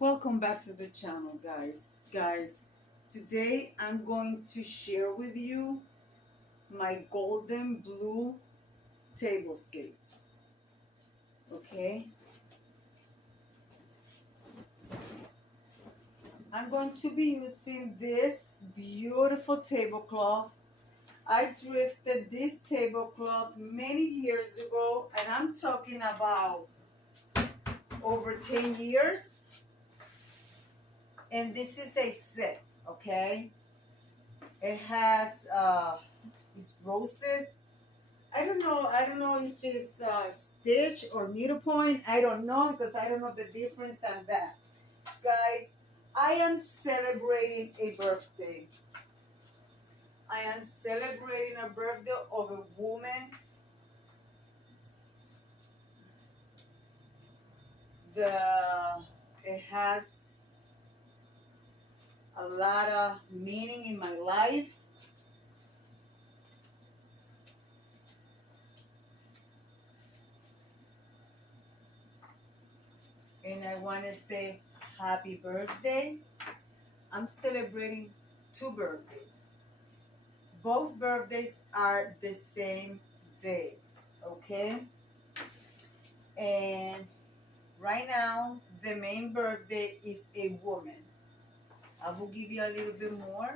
Welcome back to the channel, guys. Today I'm going to share with you my golden blue tablescape. Okay, I'm going to be using this beautiful tablecloth. I thrifted this tablecloth many years ago, and I'm talking about over 10 years. And this is a set, okay? It has these roses. I don't know if it's stitch or needlepoint. I don't know because I don't know the difference on that. Guys, I am celebrating a birthday. I am celebrating a birthday of a woman. The It has a lot of meaning in my life. And I want to say happy birthday. I'm celebrating two birthdays. Both birthdays are the same day, okay? And right now, the main birthday is a woman. I will give you a little bit more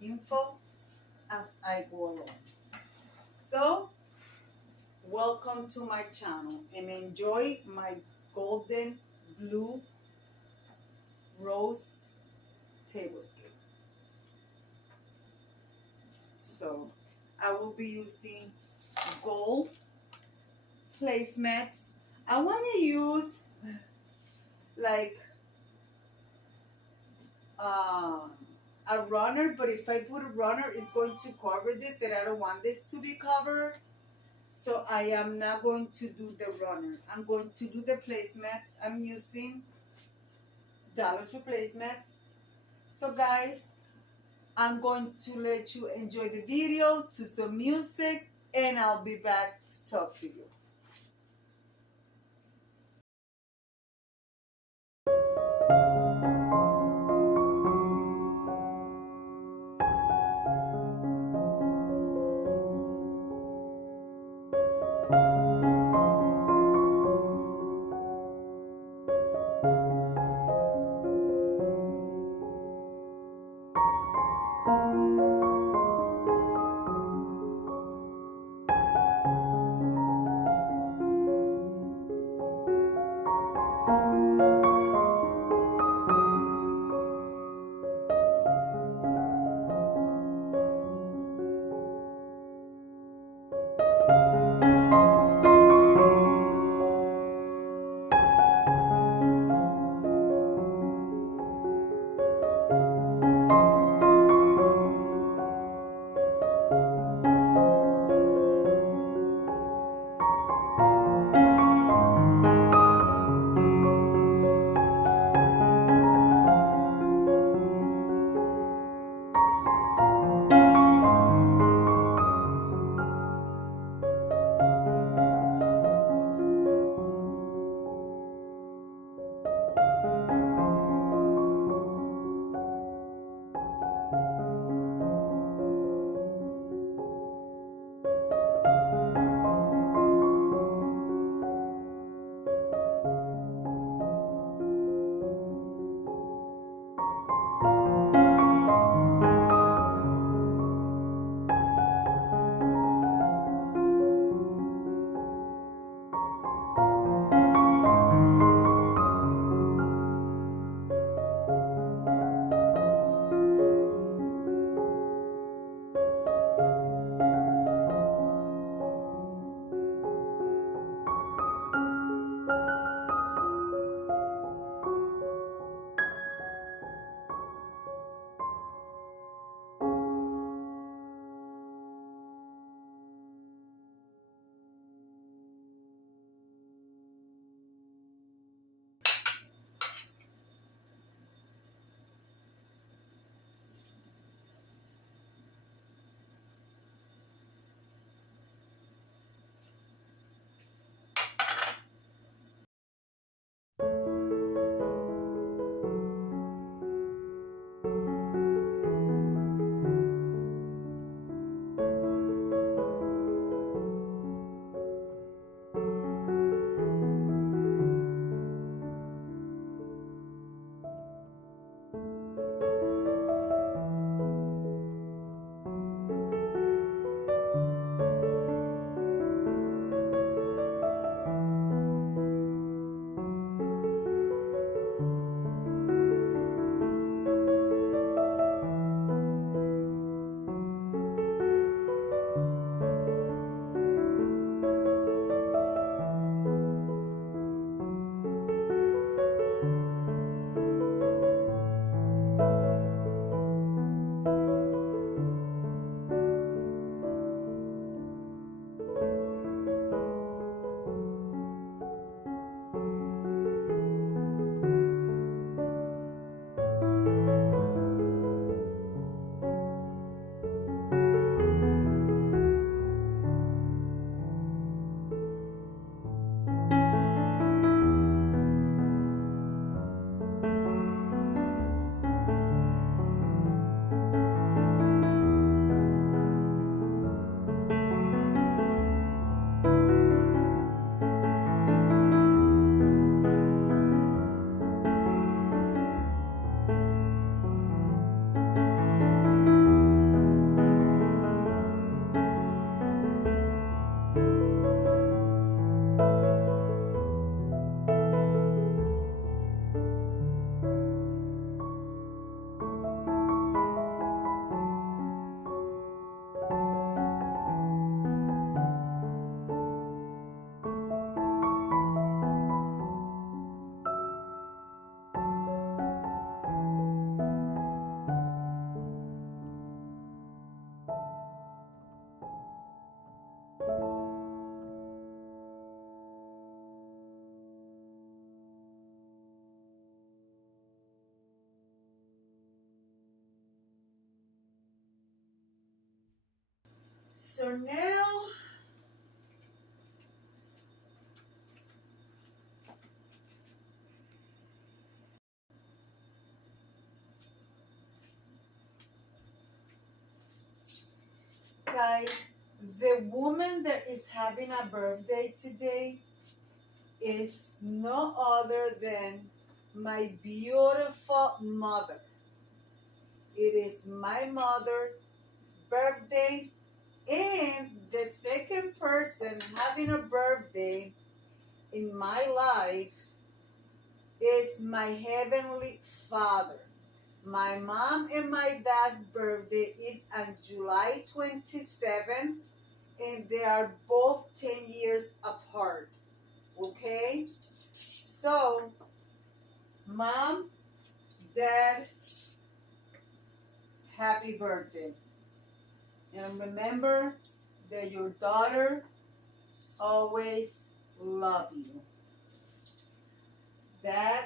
info as I go along. So, welcome to my channel and enjoy my golden blue rose tablescape. So, I will be using gold placemats. I want to use like um, a runner, but if I put a runner, it's going to cover this, and I don't want this to be covered. So I am not going to do the runner. I'm going to do the placemats. I'm using Dollar Tree placemats. So guys, I'm going to let you enjoy the video to some music, and I'll be back to talk to you. So now, guys, the woman that is having a birthday today is no other than my beautiful mother. It is my mother's birthday, and the second person having a birthday in my life is my heavenly father. My mom and my dad's birthday is on July 27th, and they are both 10 years apart. Okay? So, mom, dad, happy birthday. And remember that your daughter always love you. Dad,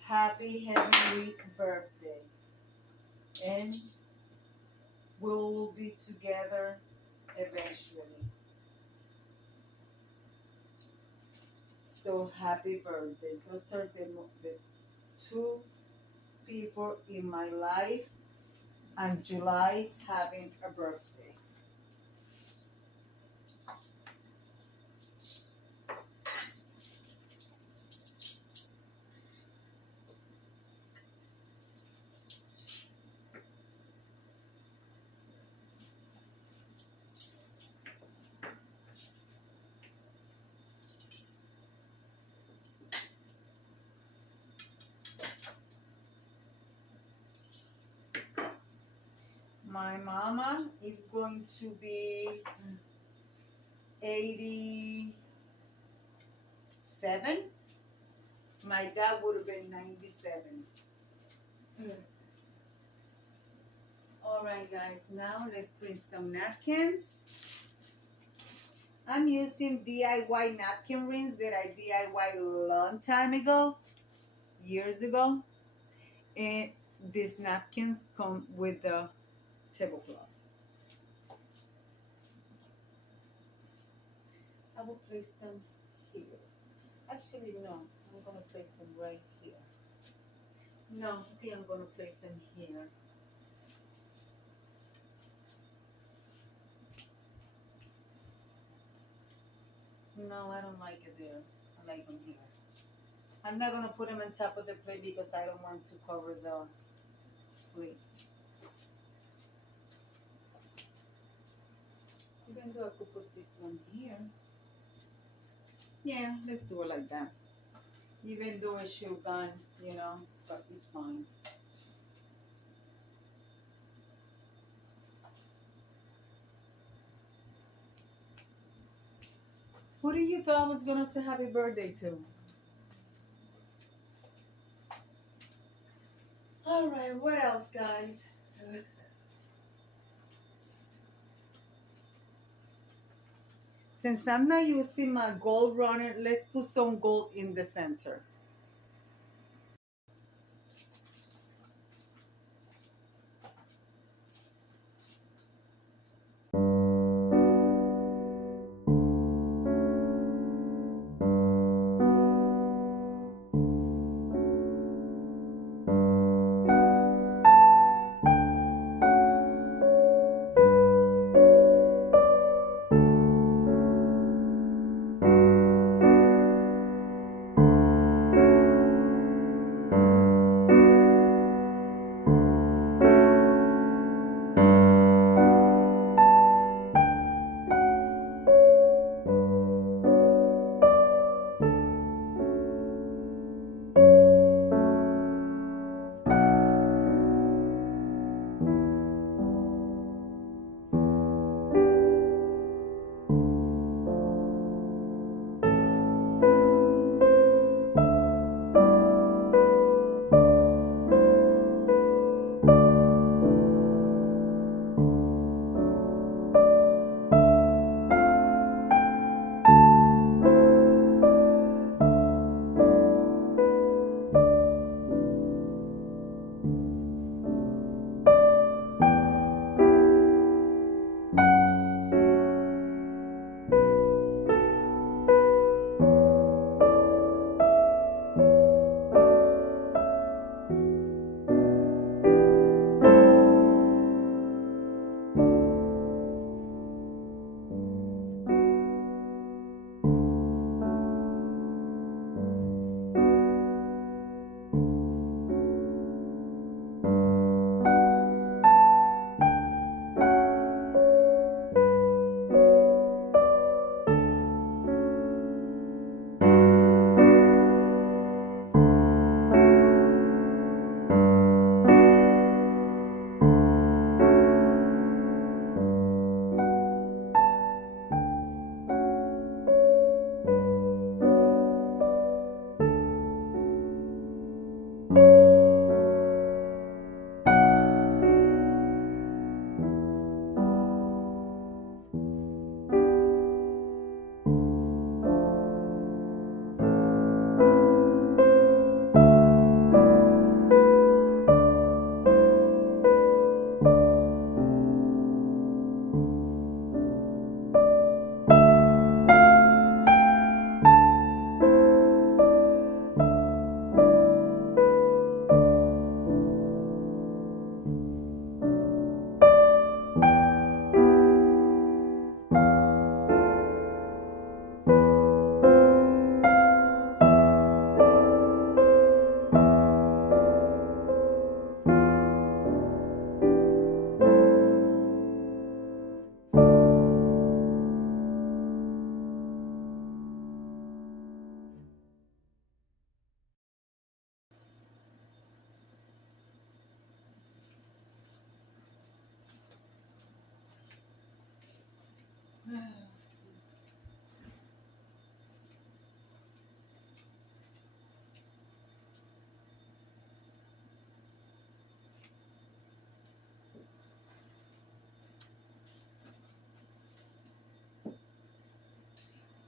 happy heavenly birthday. And we will be together eventually. So happy birthday. Those are the two people in my life and July having a birthday. My mama is going to be 87. My dad would have been 97. All right, guys, now let's print some napkins. I'm using DIY napkin rings that I DIY a long time ago, years ago. And these napkins come with the tablecloth. I will place them here. Actually, no, I'm going to place them right here. No, okay, I'm going to place them here. No, I don't like it there. I like them here. I'm not going to put them on top of the plate because I don't want to cover the plate. Even though I could put this one here. Yeah, let's do it like that. Even though it should have gone, but it's fine. Who do you thought I was going to say happy birthday to? All right, what else, guys? Since I'm not using my gold runner, let's put some gold in the center.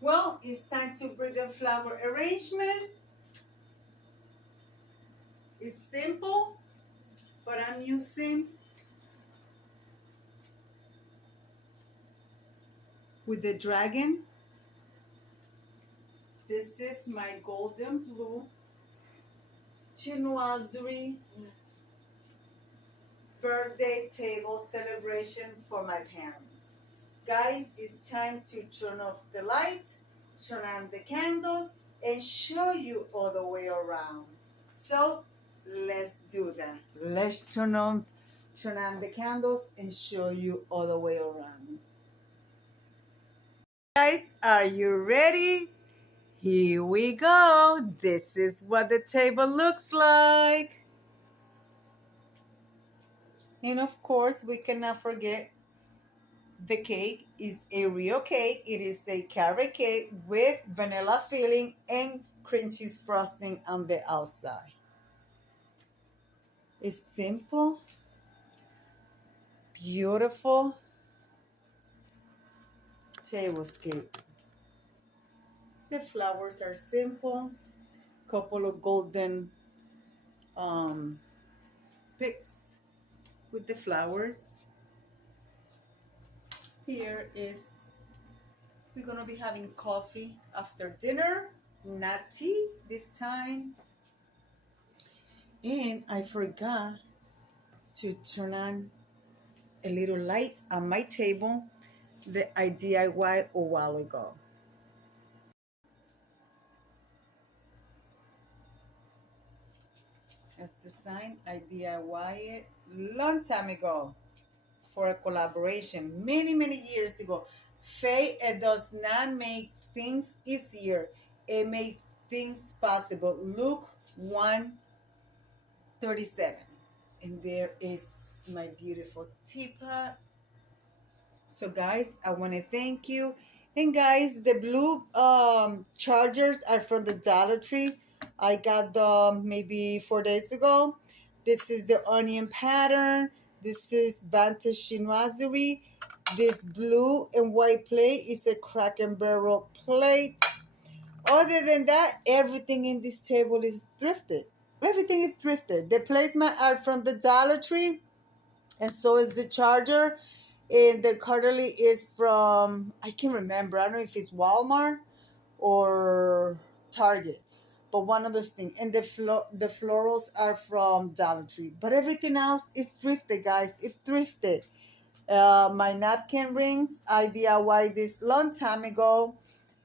Well, it's time to bring the flower arrangement. It's simple, but I'm using with the dragon. This is my golden blue chinoiserie birthday table celebration for my parents. Guys, it's time to turn off the light, turn on the candles, and show you all the way around. So let's do that. Let's turn on the candles and show you all the way around. Guys, are you ready? Here we go. This is what the table looks like. And of course, we cannot forget the cake is a real cake. It is a carrot cake with vanilla filling and cream cheese frosting on the outside. It's simple, beautiful tablescape. The flowers are simple. Couple of golden picks with the flowers. Here is, we're gonna be having coffee after dinner, not tea this time. And I forgot to turn on a little light on my table that I DIY a while ago. That's the sign. I DIY it long time ago for a collaboration many years ago. Faye, it does not make things easier. It makes things possible. Luke 1:37. And there is my beautiful teapot. So guys, I want to thank you. And guys, the blue chargers are from the Dollar Tree. I got them maybe 4 days ago. This is the onion pattern. This is Vantage Chinoiserie. This blue and white plate is a crack and barrel plate. Other than that, everything in this table is thrifted. Everything is thrifted. The placement are from the Dollar Tree, and so is the charger. And the cutlery is from, I can't remember. I don't know if it's Walmart or Target, but one of those things. And the florals are from Dollar Tree. But everything else is thrifted, guys. It's thrifted. My napkin rings, I DIY this long time ago.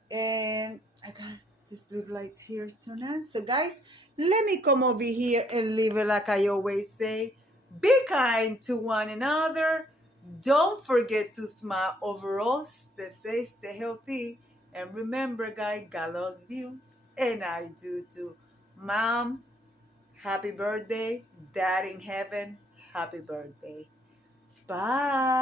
And I got this little light here turned on. So guys, let me come over here and leave it like I always say. Be kind to one another. Don't forget to smile overall. Stay safe, stay healthy. And remember, guys, God loves you. And I do too. Mom, happy birthday. Dad in heaven, happy birthday. Bye.